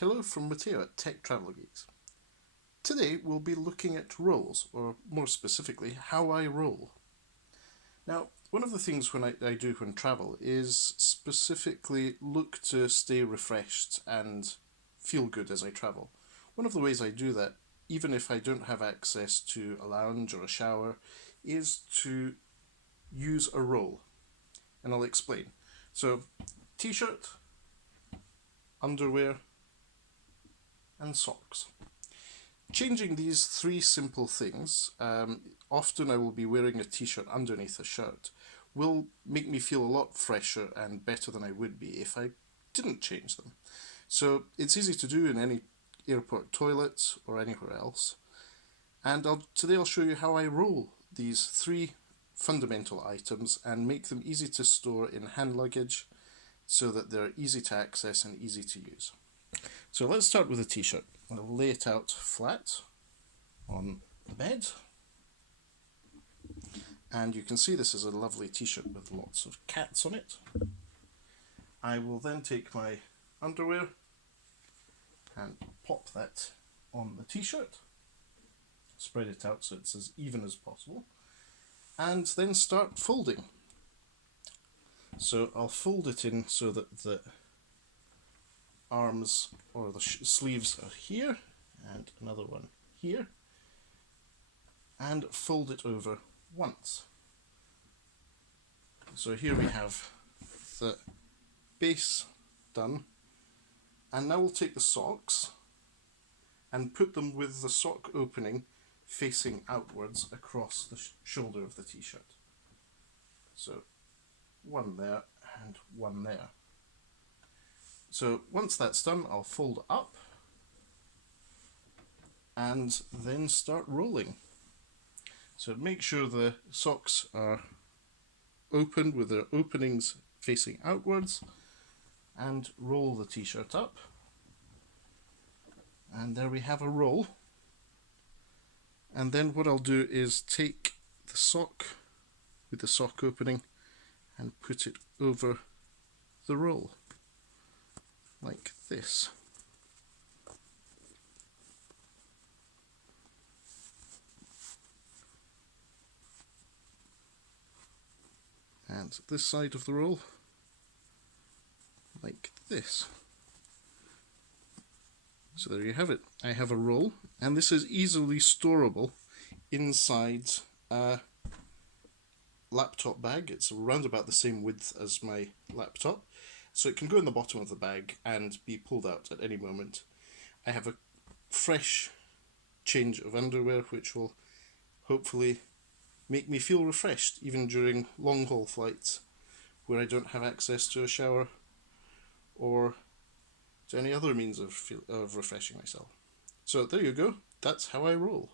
Hello from Matteo at Tech Travel Geeks. Today we'll be looking at rolls, or more specifically, how I roll. Now, one of the things I do when travel is specifically look to stay refreshed and feel good as I travel. One of the ways I do that, even if I don't have access to a lounge or a shower, is to use a roll. And I'll explain. So, t-shirt, underwear, and socks. Changing these three simple things, often I will be wearing a t-shirt underneath a shirt, will make me feel a lot fresher and better than I would be if I didn't change them. So it's easy to do in any airport toilet or anywhere else. And today I'll show you how I roll these three fundamental items and make them easy to store in hand luggage so that they're easy to access and easy to use. So let's start with a t-shirt. I'll lay it out flat on the bed. And you can see this is a lovely t-shirt with lots of cats on it. I will then take my underwear and pop that on the t-shirt. Spread it out so it's as even as possible. And then start folding. So I'll fold it in so that the arms or the sleeves are here, and another one here, and fold it over once. So here we have the base done, and now we'll take the socks and put them with the sock opening facing outwards across the shoulder of the t-shirt. So one there and one there. So once that's done, I'll fold up and then start rolling. So make sure the socks are open with their openings facing outwards, and roll the t-shirt up. And there we have a roll. And then what I'll do is take the sock with the sock opening and put it over the roll, like this. And this side of the roll, like this. So there you have it. I have a roll, and this is easily storable inside a laptop bag. It's around about the same width as my laptop, so it can go in the bottom of the bag and be pulled out at any moment. I have a fresh change of underwear which will hopefully make me feel refreshed even during long haul flights where I don't have access to a shower or to any other means of refreshing myself. So there you go, that's how I roll.